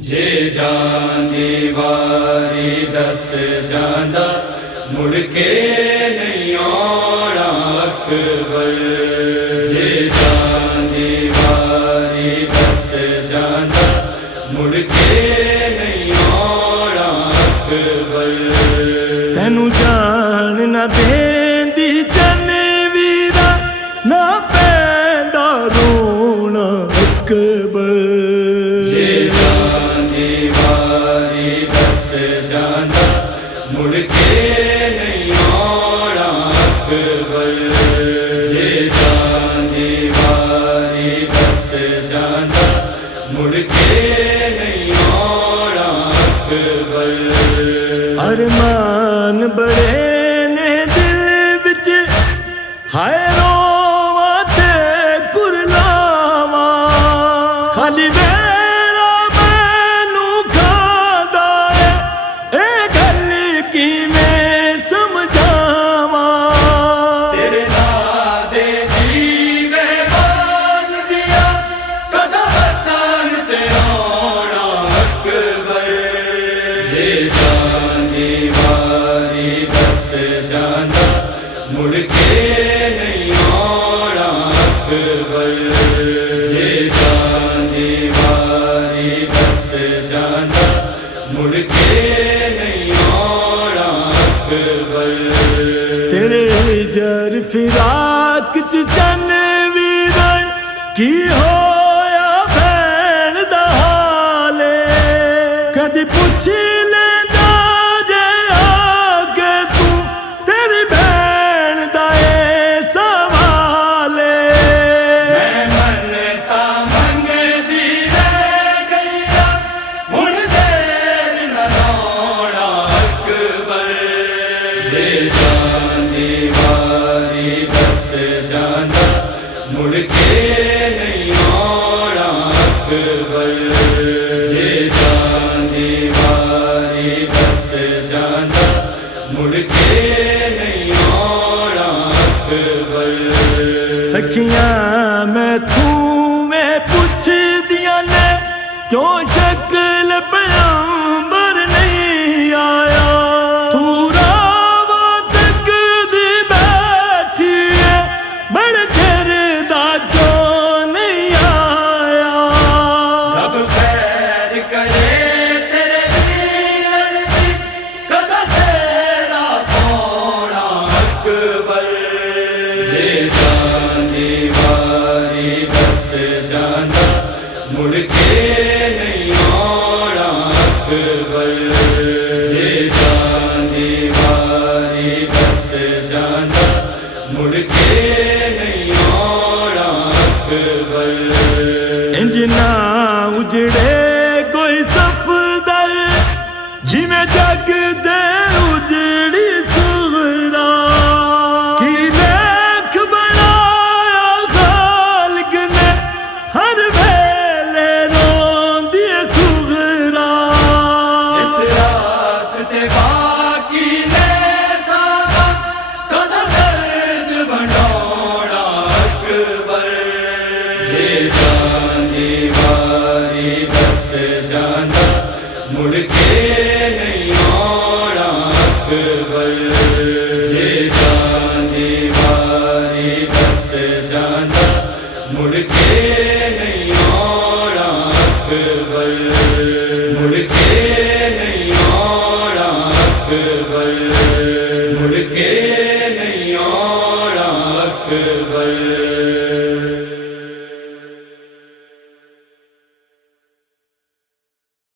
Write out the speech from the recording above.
जे जांदी वारी दस जांदा मुड़ के नहीं आना अकबर। जे जांदी वारी दस जांदा मुड़ के नहीं आना अकबर। तेनू जान ना देंदी जन वीरा ना पैंदा रोना अकबर। जांदा मुड़ के नहीं आना अकबर। जे जांदी वारी दस जांदा मुड़ के नहीं आना अकबर। अरमान बड़े ने दिल विच हाय रोवा ते कुरलावा खाली जांदा मुड़ के नहीं आना अकबर। जे जांदी वारी दस जांदा मुड़ के नहीं आना अकबर। तेरे जर फिराक च चन वीरन की होया भैन दा हाले कदी पुछ जांदा मुड़ के नहीं आना अकबर। जे जांदी वारी दस जांदा मुड़ के नहीं आना अकबर। सखियां मैं तू में पुछ दिया ने क्यों शक्ल पैगंबर नहीं आया। तू रावा तक दी बैठी है बड़ करदा क्यों नहीं आया। रब खैर करे तेरे वीरन दी कदा सेरा पाना अकबर। जे जांदी वारी दस जांदा मुड़ के नहीं आना अकबर। जे जांदी वारी दस जांदा मुड़ के नहीं आना अकबर। इंज ना उजड़े कोई सफदर जिमें जग दे उजड़ी सुगरा की लेख बनाया खालिक ने हर वेले रोंदी सुगरा। इस रास्ते बाकी ने सादा कदा दर्द बनाना अकबर। जे जांदी वारी दस जांदा मुड़ के नहीं आना अकबर। जे जांदी वारी दस जांदा मुड़ के नहीं आना अकबर। मुड़ के नहीं आना अकबर। मुड़ के